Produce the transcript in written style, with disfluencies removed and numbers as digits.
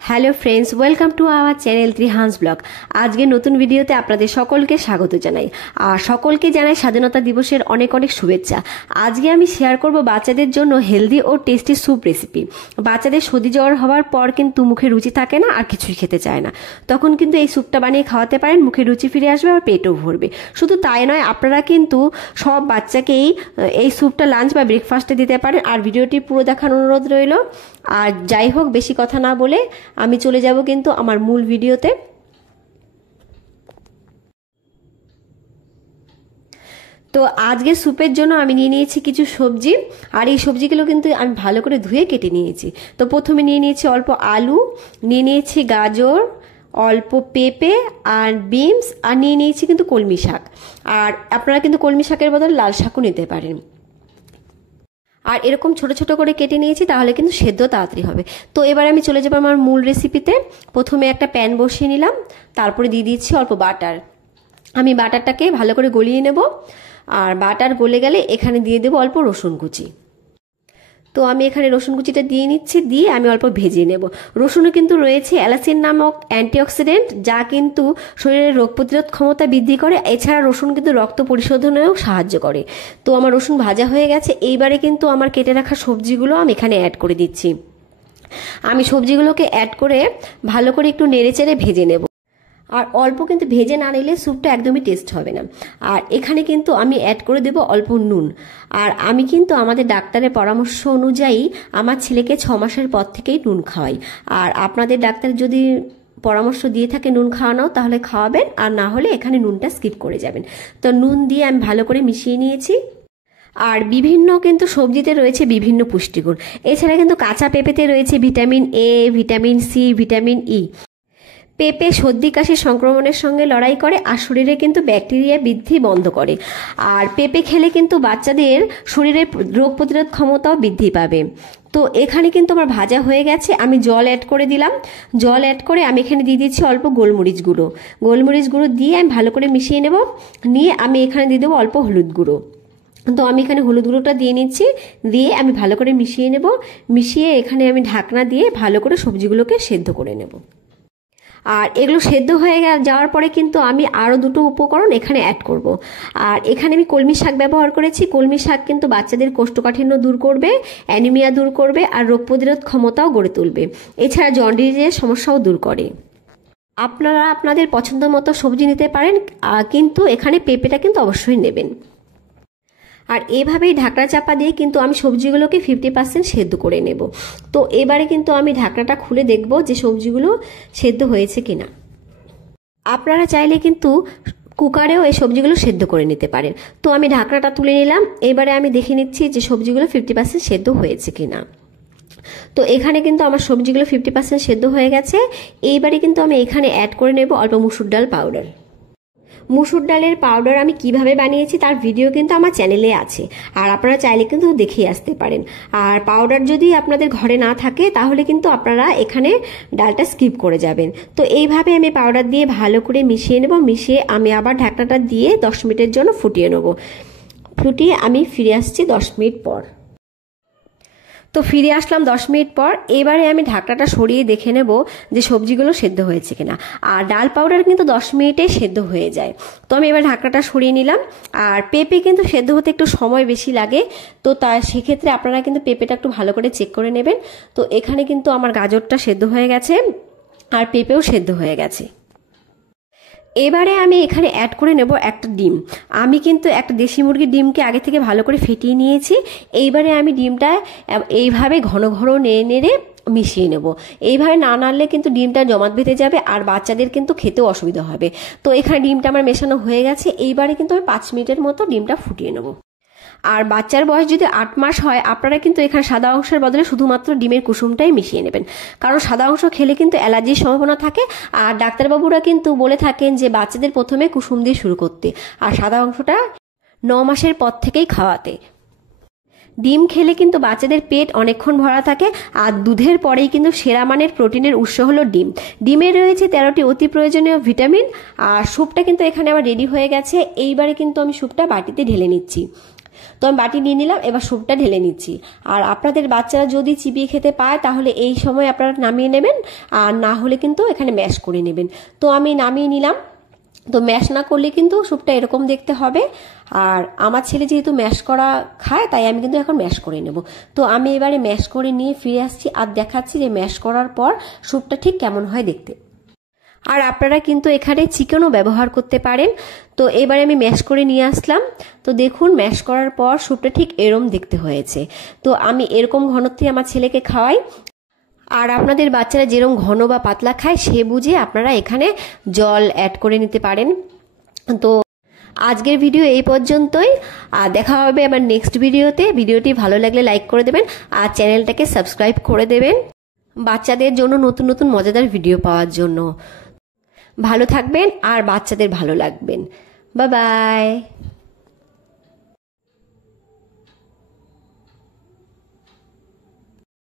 Hello friends, welcome to our channel Trihan's blog. আজকে নতুন ভিডিওতে আপনাদের সকলকে স্বাগত জানাই আর সকলকে জানাই স্বাধীনতা দিবসের অনেক অনেক শুভেচ্ছা। আজকে আমি শেয়ার করব বাচ্চাদের জন্য হেলদি ও টেস্টি স্যুপ রেসিপি। বাচ্চাদের সর্দি জ্বর হওয়ার পর কিন্তু মুখে রুচি থাকে না আর কিছুই খেতে চায় না, তখন কিন্তু এই স্যুপটা বানিয়ে খাওয়াতে পারেন, মুখে রুচি ফিরে আসবে আর পেটও ভরবে। শুধু তাই নয়, আপনারা কিন্তু সব বাচ্চাকেই এই স্যুপটা লাঞ্চ বা ব্রেকফাস্টে দিতে পারেন। আর ভিডিওটি পুরো দেখার অনুরোধ রইল। আর যাই হোক, বেশি কথা না বলে আমি চলে যাব কিন্তু আমার মূল ভিডিওতে। তো আজকে স্যুপের জন্য আমি নিয়ে নিয়েছি কিছু সবজি, আর এই সবজিগুলো কিন্তু আমি ভালো করে ধুয়ে কেটে নিয়েছি। তো প্রথমে নিয়ে নিয়েছি অল্প আলু, নিয়ে নিয়েছি গাজর, অল্প পেঁপে আর বিনস, আর নিয়ে নিয়েছি কিন্তু কলমি শাক। আর আপনারা কিন্তু কলমি শাকের বদলে লাল শাকও নিতে পারেন। আর এরকম ছোট ছোট করে কেটে নিয়েছি, তাহলে কিন্তু সেদ্ধ তাড়াতাড়ি হবে। তো এবার আমি চলে যাবো আমার মূল রেসিপিতে। প্রথমে একটা প্যান বসিয়ে নিলাম, তারপরে দিয়ে দিচ্ছি অল্প বাটার। আমি বাটারটাকে ভালো করে গলিয়ে নেব। আর বাটার গলে গেলে এখানে দিয়ে দেবো অল্প রসুন কুচি। তো আমি এখানে রসুন কুচিটা দিয়ে নিচ্ছি, দিয়ে আমি অল্প ভেজে নেব। রসুনে কিন্তু রয়েছে অ্যালাসিন নামক অ্যান্টিঅক্সিডেন্ট, যা কিন্তু শরীরের রোগ প্রতিরোধ ক্ষমতা বৃদ্ধি করে। এছাড়া রসুন কিন্তু রক্ত পরিশোধনেও সাহায্য করে। তো আমার রসুন ভাজা হয়ে গেছে। এইবারে কিন্তু আমার কেটে রাখা সবজিগুলো আমি এখানে অ্যাড করে দিচ্ছি। আমি সবজিগুলোকে অ্যাড করে ভালো করে একটু নেড়েচেড়ে ভেজে নেব। আর অল্প কিন্তু ভেজে না নিলে স্যুপটা একদমই টেস্ট হবে না। আর এখানে কিন্তু আমি অ্যাড করে দেব অল্প নুন। আর আমি কিন্তু আমাদের ডাক্তারের পরামর্শ অনুযায়ী আমার ছেলেকে 6 মাসের পর থেকেই নুন খাওয়াই। আর আপনাদের ডাক্তার যদি পরামর্শ দিয়ে থাকে নুন খাওয়ানো, তাহলে খাওয়াবেন, আর না হলে এখানে নুনটা স্কিপ করে যাবেন। তো নুন দিয়ে আমি ভালো করে মিশিয়ে নিয়েছি। আর বিভিন্ন কিন্তু সবজিতে রয়েছে বিভিন্ন পুষ্টিগুণ। এছাড়া কিন্তু কাঁচা পেঁপেতে রয়েছে vitamin A, vitamin C, vitamin E. পেঁপে সর্দি কাশি সংক্রমণের সঙ্গে লড়াই করে আর শরীরে কিন্তু ব্যাকটেরিয়া বৃদ্ধি বন্ধ করে। আর পেঁপে খেলে কিন্তু বাচ্চাদের শরীরের রোগ প্রতিরোধ ক্ষমতাও বৃদ্ধি পাবে। তো এখানে কিন্তু আমার ভাজা হয়ে গেছে। আমি জল অ্যাড করে দিলাম। জল অ্যাড করে আমি এখানে দিয়ে দিচ্ছি অল্প গোলমরিচ গুঁড়ো। গোলমরিচ গুঁড়ো দিয়ে আমি ভালো করে মিশিয়ে নেব। নিয়ে আমি এখানে দিয়ে দেবো অল্প হলুদ গুঁড়ো। তো আমি এখানে হলুদ গুঁড়োটা দিয়ে নিচ্ছি, দিয়ে আমি ভালো করে মিশিয়ে নেব। মিশিয়ে এখানে আমি ঢাকনা দিয়ে ভালো করে সবজিগুলোকে সেদ্ধ করে নেব। আর এগুলো সেদ্ধ হয়ে যাওয়ার পরে কিন্তু আমি আরও দুটো উপকরণ এখানে অ্যাড করব। আর এখানে আমি কলমি শাক ব্যবহার করেছি। কলমি শাক কিন্তু বাচ্চাদের কোষ্ঠকাঠিন্য দূর করবে, অ্যানিমিয়া দূর করবে, আর রোগ প্রতিরোধ ক্ষমতাও গড়ে তুলবে। এছাড়া জন্ডিসের সমস্যাও দূর করে। আপনারা আপনাদের পছন্দ মতো সবজি নিতে পারেন, কিন্তু এখানে পেঁপেটা কিন্তু অবশ্যই নেবেন। আর এভাবেই ঢাকনা চাপা দিয়ে কিন্তু আমি সবজিগুলোকে 50% সেদ্ধ করে নেব। তো এবারে কিন্তু আমি ঢাকনাটা খুলে দেখব যে সবজিগুলো সেদ্ধ হয়েছে কিনা। আপনারা চাইলে কিন্তু কুকারেও এই সবজিগুলো সেদ্ধ করে নিতে পারেন। তো আমি ঢাকনাটা তুলে নিলাম। এবারে আমি দেখে নিচ্ছি যে সবজিগুলো 50% সেদ্ধ হয়েছে কিনা। তো এখানে কিন্তু আমার সবজিগুলো 50% সেদ্ধ হয়ে গেছে। এইবারে কিন্তু আমি এখানে অ্যাড করে নেব অল্প মুসুর ডাল পাউডার। মুসুর ডালের পাউডার আমি কিভাবে বানিয়েছি তার ভিডিও কিন্তু আমার চ্যানেলে আছে, আর আপনারা চাইলে কিন্তু দেখে আসতে পারেন। আর পাউডার যদি আপনাদের ঘরে না থাকে, তাহলে কিন্তু আপনারা এখানে ডালটা স্কিপ করে যাবেন। তো এইভাবে আমি পাউডার দিয়ে ভালো করে মিশিয়ে নেব। মিশিয়ে আমি আবার ঢাকনাটা দিয়ে 10 মিনিটের জন্য ফুটিয়ে নেব। ফুটিয়ে আমি ফিরে আসছি 10 মিনিট পর। তো ফিরে আসলাম 10 মিনিট পর। এবারে আমি ঢাকনাটা সরিয়ে দেখে নেব যে সবজিগুলো সেদ্ধ হয়েছে কিনা। আর ডাল পাউডার কিন্তু 10 মিনিটে সেদ্ধ হয়ে যায়। তো আমি এবার ঢাকনাটা সরিয়ে নিলাম। আর পেঁপে কিন্তু সেদ্ধ হতে একটু সময় বেশি লাগে, তো সেক্ষেত্রে আপনারা কিন্তু পেঁপেটা একটু ভালো করে চেক করে নেবেন। তো এখানে কিন্তু আমার গাজরটা সেদ্ধ হয়ে গেছে, আর পেঁপেও সেদ্ধ হয়ে গেছে। এবারে আমি এখানে অ্যাড করে নেব একটা ডিম। আমি কিন্তু একটা দেশি মুরগির ডিমকে আগে থেকে ভালো করে ফেটিয়ে নিয়েছি। এইবারে আমি ডিমটা এইভাবে ঘন ঘন নেড়ে নেড়ে মিশিয়ে নেব। এইভাবে না নাড়লে কিন্তু ডিমটা জমাট বেঁধে যাবে, আর বাচ্চাদের কিন্তু খেতেও অসুবিধা হবে। তো এখানে ডিমটা আমার মেশানো হয়ে গেছে। এইবারে কিন্তু আমি 5 মিনিটের মতো ডিমটা ফুটিয়ে নেব। আর বাচ্চার বয়স যদি 8 মাস হয়, আপনারা কিন্তু এখানে সাদা অংশের বদলে শুধুমাত্র ডিমের কুসুমটাই মিশিয়ে নেবেন, কারণ সাদা অংশ খেলে কিন্তু অ্যালার্জির সম্ভাবনা থাকে। আর ডাক্তারবাবুরা কিন্তু বলে থাকেন যে বাচ্চাদের প্রথমে কুসুম দিয়ে শুরু করতে, আর সাদা অংশটা 9 মাসের পর থেকেই খাওয়াতে। ডিম খেলে কিন্তু বাচ্চাদের পেট অনেকক্ষণ ভরা থাকে। আর দুধের পরেই কিন্তু সেরা মানের প্রোটিনের উৎস হলো ডিম। ডিমে রয়েছে 13টি অতি প্রয়োজনীয় ভিটামিন। আর স্যুপটা কিন্তু এখানে আমার রেডি হয়ে গেছে। এইবারে কিন্তু আমি স্যুপটা বাটিতে ঢেলে নিচ্ছি। তো আমি বাটি নিয়ে নিলাম, এবার স্যুপটা ঢেলে নিচ্ছি। আর আপনাদের বাচ্চারা যদি চিবিয়ে খেতে পায় তাহলে এই সময় আপনারা নামিয়ে নেবেন, আর না হলে কিন্তু এখানে ম্যাশ করে নেবেন। তো আমি নামিয়ে নিলাম। তো ম্যাশ না করলে কিন্তু স্যুপটা এরকম দেখতে হবে। আর আমার ছেলে যেহেতু ম্যাশ করা খায় তাই আমি কিন্তু এখন ম্যাশ করে নেব। তো আমি এবারে ম্যাশ করে নিয়ে ফিরে আসছি আর দেখাচ্ছি যে ম্যাশ করার পর স্যুপটা ঠিক কেমন হয় দেখতে। আর আপনারা কিন্তু এখানে চিকেনও ব্যবহার করতে পারেন। তো এবারে আমি ম্যাশ করে নিয়ে আসলাম। তো দেখুন ম্যাশ করার পর স্যুপটা ঠিক এরম দেখতে হয়েছে। তো আমি এরকম ঘনত্বে আমার ছেলেকে খাওয়াই। আর আপনাদের বাচ্চারা যেরকম ঘন বা পাতলা খায় সে বুঝে আপনারা এখানে জল অ্যাড করে নিতে পারেন। তো আজকের ভিডিও এই পর্যন্তই, আর দেখা হবে আবার নেক্সট ভিডিওতে। ভিডিওটি ভালো লাগলে লাইক করে দেবেন আর চ্যানেলটাকে সাবস্ক্রাইব করে দেবেন বাচ্চাদের জন্য নতুন নতুন মজাদার ভিডিও পাওয়ার জন্য। ভালো থাকবেন আর বাচ্চাদের ভালো লাগবেন। Bye bye.